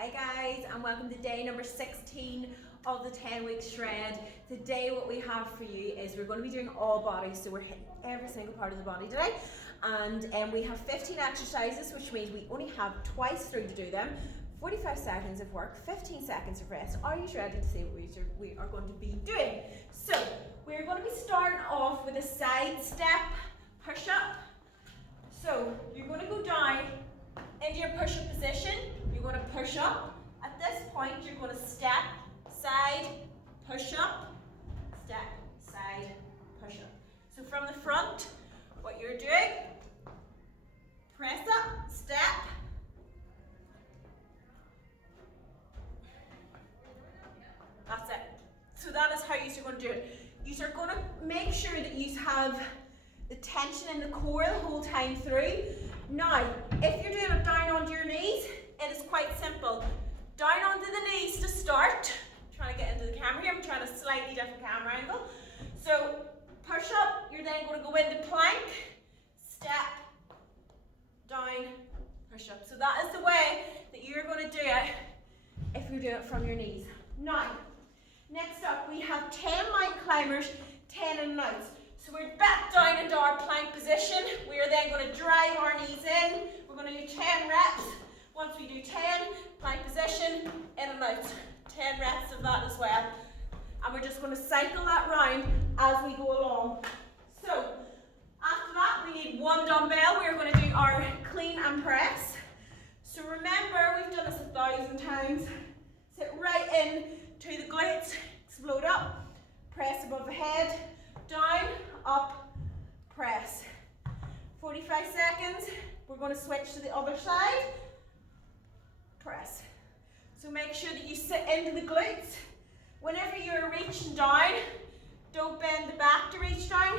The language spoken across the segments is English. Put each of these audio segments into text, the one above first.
Hi guys, and welcome to day number 16 of the 10-week shred. Today what we have for you is we're going to be doing all bodies, so we're hitting every single part of the body today. And we have 15 exercises, which means we only have twice through to do them. 45 seconds of work, 15 seconds of rest. Are you ready to see what we are going to be doing? So we're going to be starting off with a side step push-up. So you're going to go down into your push-up position. You're going to push up. At this point, you're going to step, side, push up, step, side, push up. So from the front, what you're doing, press up, step, that's it. So that is how you're going to do it. You are going to make sure that you have the tension in the core the whole time through. Now, if you're doing it down onto your knees, it is quite simple. Down onto the knees to start. I'm trying to get into the camera here. I'm trying a slightly different camera angle. So, push up. You're then going to go into plank, step, down, push up. So that is the way that you're going to do it if you're doing it from your knees. Now, next up we have 10 mountain climbers, 10 in and out. So we're back down into our plank position. We are then going to drive our knees in. We're going to do 10 reps. Once we do 10, plank position, in and out. 10 reps of that as well. And we're just going to cycle that round as we go along. So after that, we need one dumbbell. We're going to do our clean and press. So remember, we've done this 1,000 times. Sit right in to the glutes, explode up, press above the head, down, up, press. 45 seconds. We're going to switch to the other side. Press. So make sure that you sit into the glutes. Whenever you're reaching down, don't bend the back to reach down.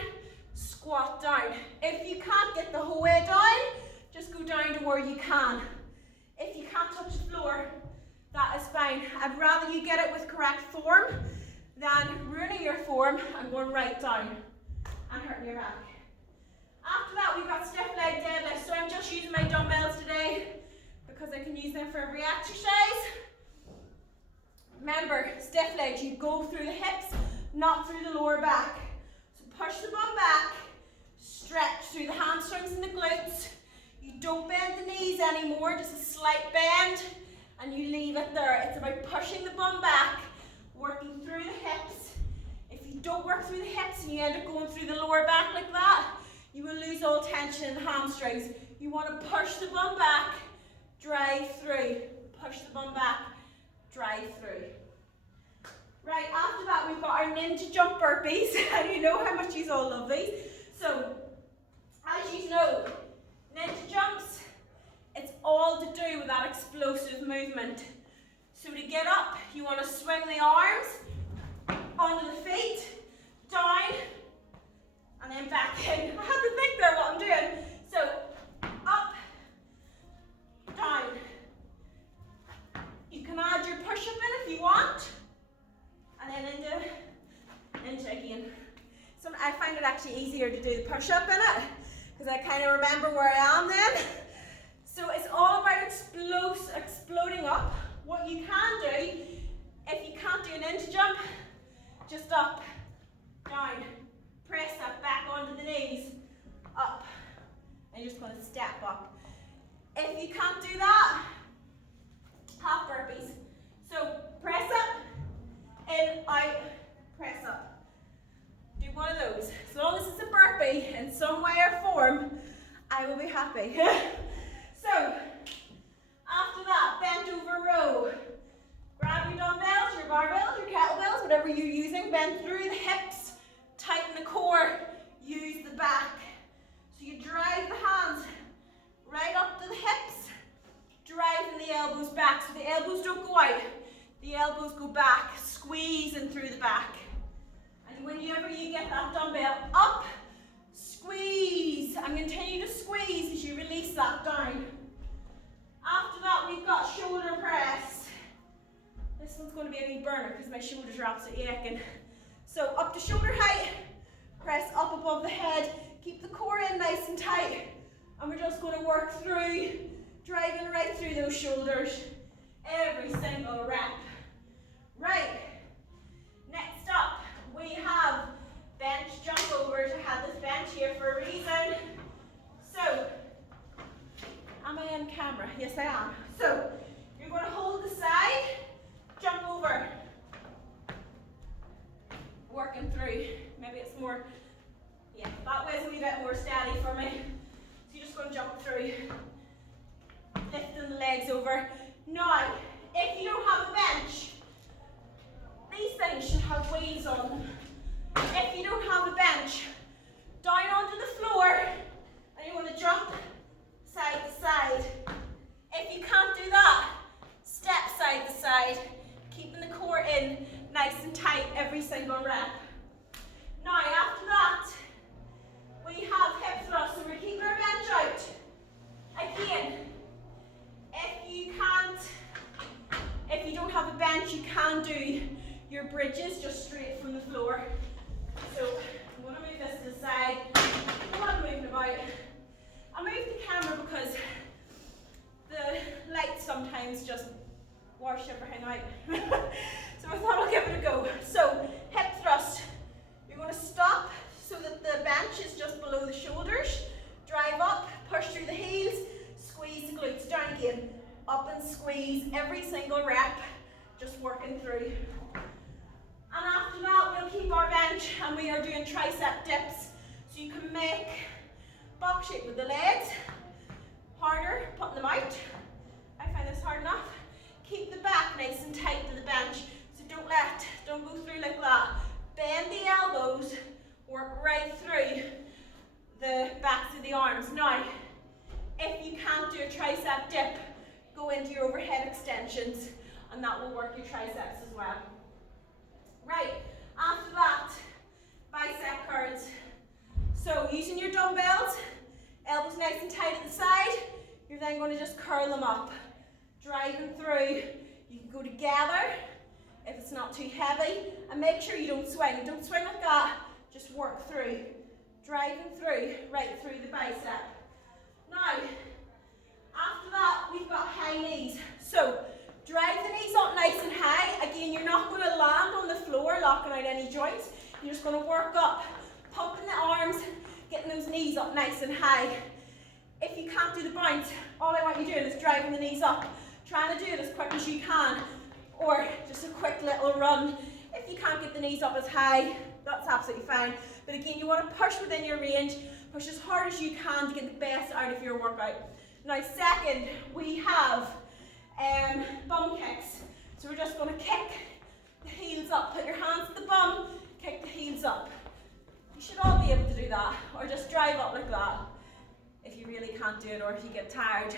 Squat down. If you can't get the whole way down, just go down to where you can. If you can't touch the floor, that is fine. I'd rather you get it with correct form than ruining your form and going right down and hurting your back. After that, we've got stiff leg deadlift. So I'm just using my dumbbells today because I can use them for every exercise. Remember, stiff legs, you go through the hips, not through the lower back. So push the bum back, stretch through the hamstrings and the glutes. You don't bend the knees anymore, just a slight bend, and you leave it there. It's about pushing the bum back, working through the hips. If you don't work through the hips and you end up going through the lower back like that, you will lose all tension in the hamstrings. You want to push the bum back, drive through. Push the bum back, drive through. Right, after that we've got our ninja jump burpees, and you know how much you all love these. So, as you know, ninja jumps, it's all to do with that explosive movement. So to get up, you want to swing the arms onto the feet, down, and then back in. I had to think there what I'm doing. So, up, down. You can add your push-up in if you want, and then into again. So I find it actually easier to do the push-up in it, because I kind of remember where I am then. So it's all about exploding up. What you can do, if you can't do an ninja jump, just up, down, press up, back onto the knees, up, and you're just going to step up. If you can't do that, half burpees. So press up, in, out, press up. Do one of those. As long as it's a burpee in some way or form, I will be happy. So, after that, bent over row. Grab your dumbbells, your barbells, your kettlebells, whatever you're using. Bend through the hips, tighten the core, use the back. So you drive the hands right up to the hips, driving the elbows back. So the elbows don't go out, the elbows go back, squeezing through the back. And whenever you get that dumbbell up, squeeze and continue to squeeze as you release that down. After that, we've got shoulder press. This one's going to be a wee burner because my shoulders are absolutely aching. So up to shoulder height, press up above the head, keep the core in nice and tight, and we're just going to work through, driving right through those shoulders. every single rep. Right, next up, we have bench jump overs. I have this bench here for a reason. So, am I on camera? Yes, I am. So, you're going to hold the side, jump over. Working through. Maybe it's more, yeah, that way is a wee bit more steady for me. So you're just going to jump through. Lifting the legs over. Now, if you don't have a bench, these things should have weights on them. If you don't have a bench, down onto the floor, and you want to jump side to side. If you can't do that, step side to side, keeping the core in nice and tight every single rep. Now, after that, we have hip thrusts, so we're keeping our bench out. Again, if you don't have a bench, you can do your bridges just straight from the floor. So I'm going to move this to the side. I'm moving about. I move the camera because the lights sometimes just wash everything out. So I thought I'll give it a go. So hip thrust. You're going to stop so that the bench is just below the shoulders. Drive up, push through the heels, squeeze the glutes down again. Up and squeeze every single rep, just working through. And after that, we'll keep our bench and we are doing tricep dips. So you can make box shape with the legs. Harder, putting them out. I find this hard enough. Keep the back nice and tight to the bench. So don't go through like that. Bend the elbows, work right through the backs of the arms. Now, if you can't do a tricep dip, go into your overhead extensions and that will work your triceps as well. Right, after that, bicep curls. So using your dumbbells, elbows nice and tight at the side, you're then going to just curl them up. Driving through, you can go together if it's not too heavy, and make sure you don't swing. Don't swing like that, just work through. Driving through, right through the bicep. Now, after that, we've got high knees. So, drive the knees up nice and high. Again, you're not going to land on the floor, locking out any joints. You're just going to work up, pumping the arms, getting those knees up nice and high. If you can't do the bounce, all I want you doing is driving the knees up. Trying to do it as quick as you can, or just a quick little run. If you can't get the knees up as high, that's absolutely fine. But again, you want to push within your range, push as hard as you can to get the best out of your workout. Now, second, we have bum kicks. So we're just going to kick the heels up. Put your hands at the bum, kick the heels up. You should all be able to do that, or just drive up like that. If you really can't do it, or if you get tired,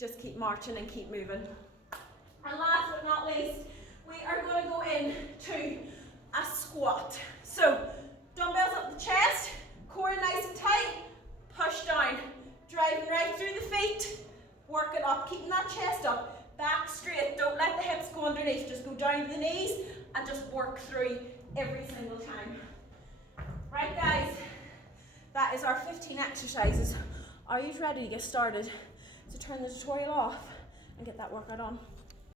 just keep marching and keep moving. And last but not least, we are going to go into a squat. So, dumbbells up the chest, core nice and tight, push down, driving right through the feet, work it up, keeping that chest up, back straight, don't let the hips go underneath, just go down to the knees and just work through every single time. Right guys, that is our 15 exercises. Are you ready to get started? So turn the tutorial off and get that workout on.